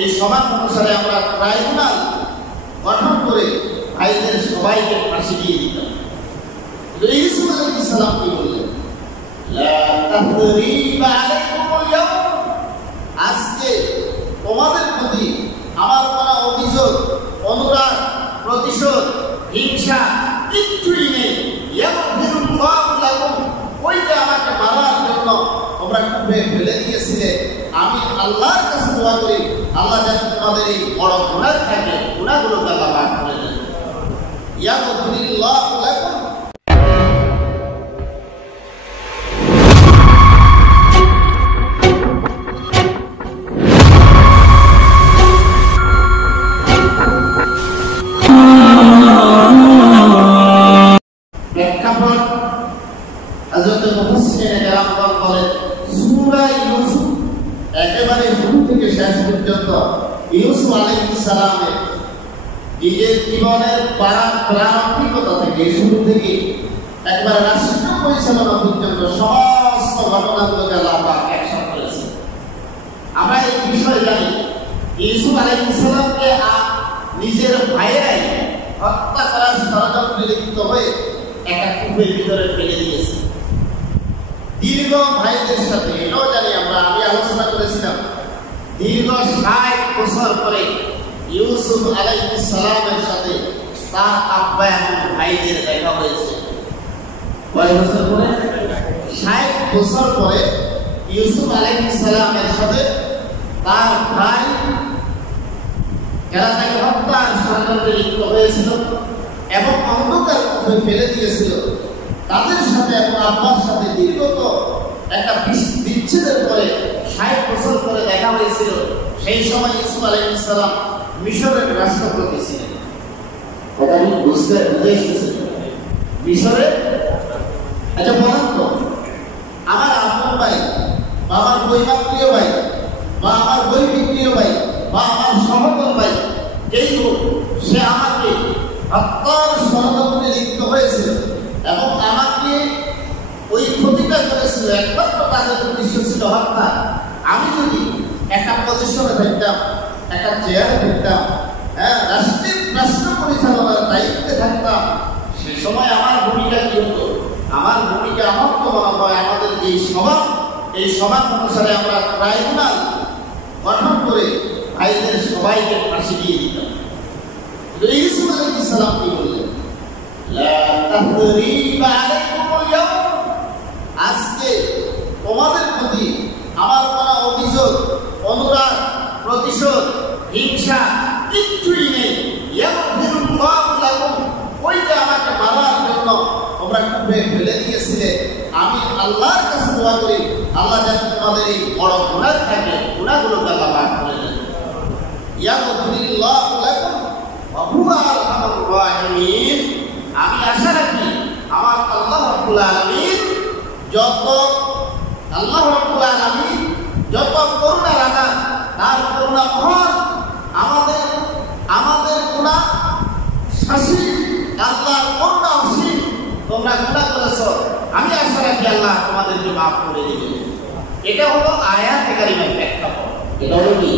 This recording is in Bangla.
এই সমাজ অনুসারে আমরা ট্রাইব্যুনাল গঠন করে ভাইদের সবাইকে ফাঁসি দিয়ে দিতাম। ইউসুফ আলাইহিস সালাম কি বললেন? লা তাসরিবা আলাইকুমুল ইয়াওম, আজকে তোমাদের প্রতি আমার কোনো অভিযোগ, অনুরাগ, প্রতিশোধ, হিংসা কিচ্ছুই নেই। ইয়াগফিরুল্লাহু লাকুম, ওইটা আমাকে মারার জন্য তোমরা কূপে ফেলে দিয়েছিলে। আমি আল্লাহর কাছে দোয়া করি, আল্লাহ যেন তোমাদের এই বড় গুনাহ থাকে, গুনাহগুলোকে আল্লাহ মাফ করে দেন। ইয়াগফিরুল্লাহু লাকুম। প্রেক্ষাপট হযরত মুফাসসিরিনে কেরাম বলেন, সূরা ইউসুফ একেবারে শুরু থেকে শেষ পর্যন্ত ইউসুফ আলাইহিস সালামের নিজের জীবনের প্রারম্ভিকতা থেকে শুরু থেকে একবারে রাষ্ট্র পরিচালনা পর্যন্ত সমস্ত ঘটনাগুলোকে আল্লাহ পাক একসাথে করেছেন। আমরা এই বিষয় জানি, ইউসুফ আলাইহিস সালামকে নিজের ভাইয়েরাই হত্যা করার ষড়যন্ত্রে লিপ্ত হয়ে একটা কূপের ভিতরে ফেলে দিয়েছে। দীর্ঘ ভাইদের সাথে এটাও জানি আমরা, আমি আলোচনা করেছিলাম, দীর্ঘ ৬০ বছর পরে ইউসুফ আলাইহিস সালামের সাথে তার আব্বা এবং ভাইদের দেখা হয়েছে। কয় বছর পরে? ৬০ বছর পরে ইউসুফ আলাইহিস সালামের সাথে তার ভাই, যারা তাকে হত্যার ষড়যন্ত্রে লিপ্ত হয়েছিল এবং অন্ধকার কূপে ফেলে দিয়েছিল, তাদের সাথে এবং আব্বার সাথে দীর্ঘত একটা বিচ্ছেদের পরে ৬০ বছর পরে দেখা হয়েছিল। সেই সময় ইউসুফ আলাইহিস সালাম মিশরের রাষ্ট্রপতি ছিলেন। কথা কি বুঝতে এসেছেন? মিশরে, আচ্ছা বলেন তো, আমার আপন ভাই বা আমার বৈমাত্রীয় ভাই বা আমার বৈমিত্রীয় ভাই বা আমার সহকর্মী ভাই, যেই হোক, সে আমাকে হত্যার ষড়যন্ত্রে লিপ্ত হয়েছিল এবং আমাকে ওই ক্ষতিটা করেছিল, একমাত্র তাদের উদ্দেশ্য ছিল হত্যা। আমি যদি একটা পজিশনে থাকতাম, একটা চেয়ারে থাকতাম, রাষ্ট্র পরিচালনার দায়িত্বে থাকতাম, সে সময় আমার ভূমিকা কি হতো? আমার ভূমিকা আমার তো মনে হয় আমাদের যে সমাজ, এই সমাজ অনুসারে আমরা ট্রাইব্যুনাল গঠন করে ভাইদের সবাইকে ফাঁসি দিয়ে দিতাম। ইউসুফ আলাইহিস সালাম কি বললেন? লা তাসরিবা আলাইকুমুল ইয়াওম, আজকে তোমাদের প্রতি আমার কোনো অভিযোগ, অনুরাগ, প্রতিশোধ, হিংসা কিচ্ছুই নেই। ইয়াগফিরুল্লাহু লাকুম, ওইটা আমাকে মারার জন্য তোমরা কূপে ফেলে দিয়েছিলে। আমি আল্লাহর কাছে দোয়া করি, আল্লাহ যেন তোমাদের এই বড় গুনাহ থাকে, গুনাহগুলোকে আল্লাহ মাফ করে দেন। ইয়াগফিরুল্লাহু লাকুম ওয়া হুয়া আরহামুর রাহিমিন। আমি আশা রাখি আমার আল্লাহ রাব্বুল আলামিন যত করুণা রাখা, তার করুণা মহান, আমাদের গুনাহ শাসি, আল্লাহর করুণা অসীম। তোমরা গুনাহ করেছ, আমি আশা রাখি আল্লাহ তোমাদেরকে মাফ করে দিবেন। এটা হলো আয়াতে কারিমার প্রেক্ষাপট। এটা হলো কি?